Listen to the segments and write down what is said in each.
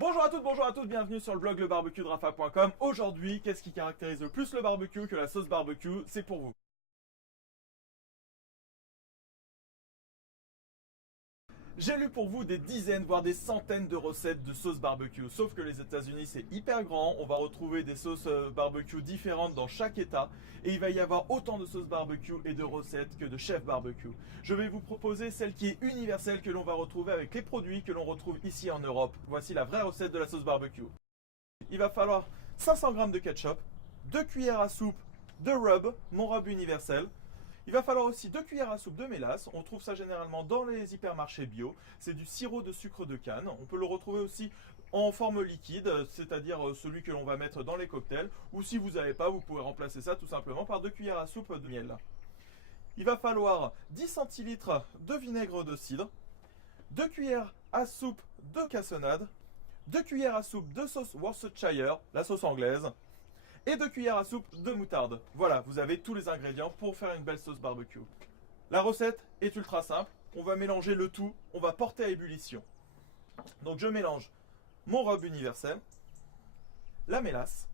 Bonjour à toutes, bonjour à tous, bienvenue sur le blog lebarbecuedrafa.com. Aujourd'hui, qu'est-ce qui caractérise le plus le barbecue que la sauce barbecue? C'est pour vous. J'ai lu pour vous des dizaines, voire des centaines de recettes de sauce barbecue. Sauf que les États-Unis, c'est hyper grand. On va retrouver des sauces barbecue différentes dans chaque État. Et il va y avoir autant de sauces barbecue et de recettes que de chefs barbecue. Je vais vous proposer celle qui est universelle, que l'on va retrouver avec les produits que l'on retrouve ici en Europe. Voici la vraie recette de la sauce barbecue. Il va falloir 500 g de ketchup, 2 cuillères à soupe de rub, mon rub universel. Il va falloir aussi 2 cuillères à soupe de mélasse. On trouve ça généralement dans les hypermarchés bio. C'est du sirop de sucre de canne. On peut le retrouver aussi en forme liquide, c'est-à-dire celui que l'on va mettre dans les cocktails. Ou si vous n'avez pas, vous pouvez remplacer ça tout simplement par 2 cuillères à soupe de miel. Il va falloir 10 centilitres de vinaigre de cidre, 2 cuillères à soupe de cassonade, 2 cuillères à soupe de sauce Worcestershire, la sauce anglaise, et 2 cuillères à soupe de moutarde. Voilà, vous avez tous les ingrédients pour faire une belle sauce barbecue. La recette est ultra simple. On va mélanger le tout, on va porter à ébullition. Donc je mélange mon rub universel, la mélasse,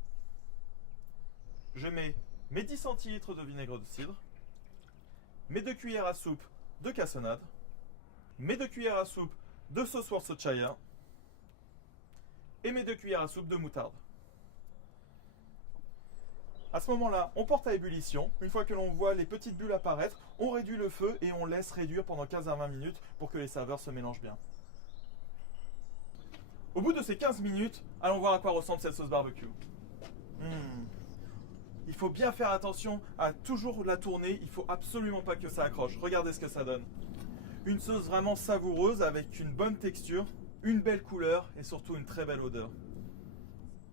je mets mes 10 centilitres de vinaigre de cidre, mes 2 cuillères à soupe de cassonade, mes 2 cuillères à soupe de sauce Worcestershire et mes 2 cuillères à soupe de moutarde. À ce moment-là, on porte à ébullition. Une fois que l'on voit les petites bulles apparaître, on réduit le feu et on laisse réduire pendant 15 à 20 minutes pour que les saveurs se mélangent bien. Au bout de ces 15 minutes, allons voir à quoi ressemble cette sauce barbecue. Il faut bien faire attention à toujours la tourner, il ne faut absolument pas que ça accroche. Regardez ce que ça donne. Une sauce vraiment savoureuse avec une bonne texture, une belle couleur et surtout une très belle odeur.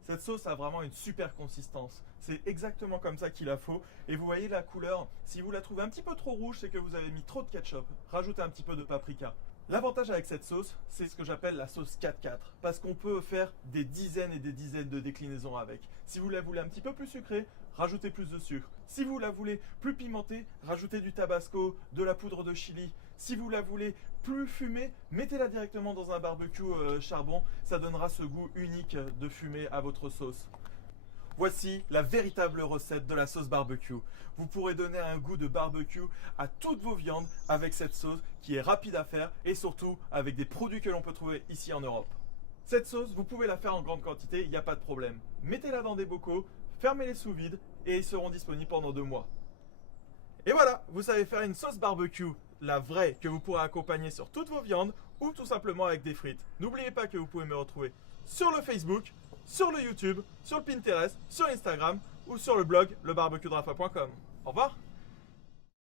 Cette sauce a vraiment une super consistance. C'est exactement comme ça qu'il la faut. Et vous voyez la couleur, si vous la trouvez un petit peu trop rouge, c'est que vous avez mis trop de ketchup. Rajoutez un petit peu de paprika. L'avantage avec cette sauce, c'est ce que j'appelle la sauce 4-4. Parce qu'on peut faire des dizaines et des dizaines de déclinaisons avec. Si vous la voulez un petit peu plus sucrée, rajoutez plus de sucre. Si vous la voulez plus pimentée, rajoutez du tabasco, de la poudre de chili. Si vous la voulez plus fumée, mettez-la directement dans un barbecue charbon. Ça donnera ce goût unique de fumée à votre sauce. Voici la véritable recette de la sauce barbecue. Vous pourrez donner un goût de barbecue à toutes vos viandes avec cette sauce qui est rapide à faire et surtout avec des produits que l'on peut trouver ici en Europe. Cette sauce, vous pouvez la faire en grande quantité, il n'y a pas de problème. Mettez-la dans des bocaux, fermez-les sous vide et ils seront disponibles pendant 2 mois. Et voilà, vous savez faire une sauce barbecue, la vraie, que vous pourrez accompagner sur toutes vos viandes ou tout simplement avec des frites. N'oubliez pas que vous pouvez me retrouver sur le Facebook, sur le YouTube, sur le Pinterest, sur Instagram ou sur le blog lebarbecuedrafa.com. Au revoir!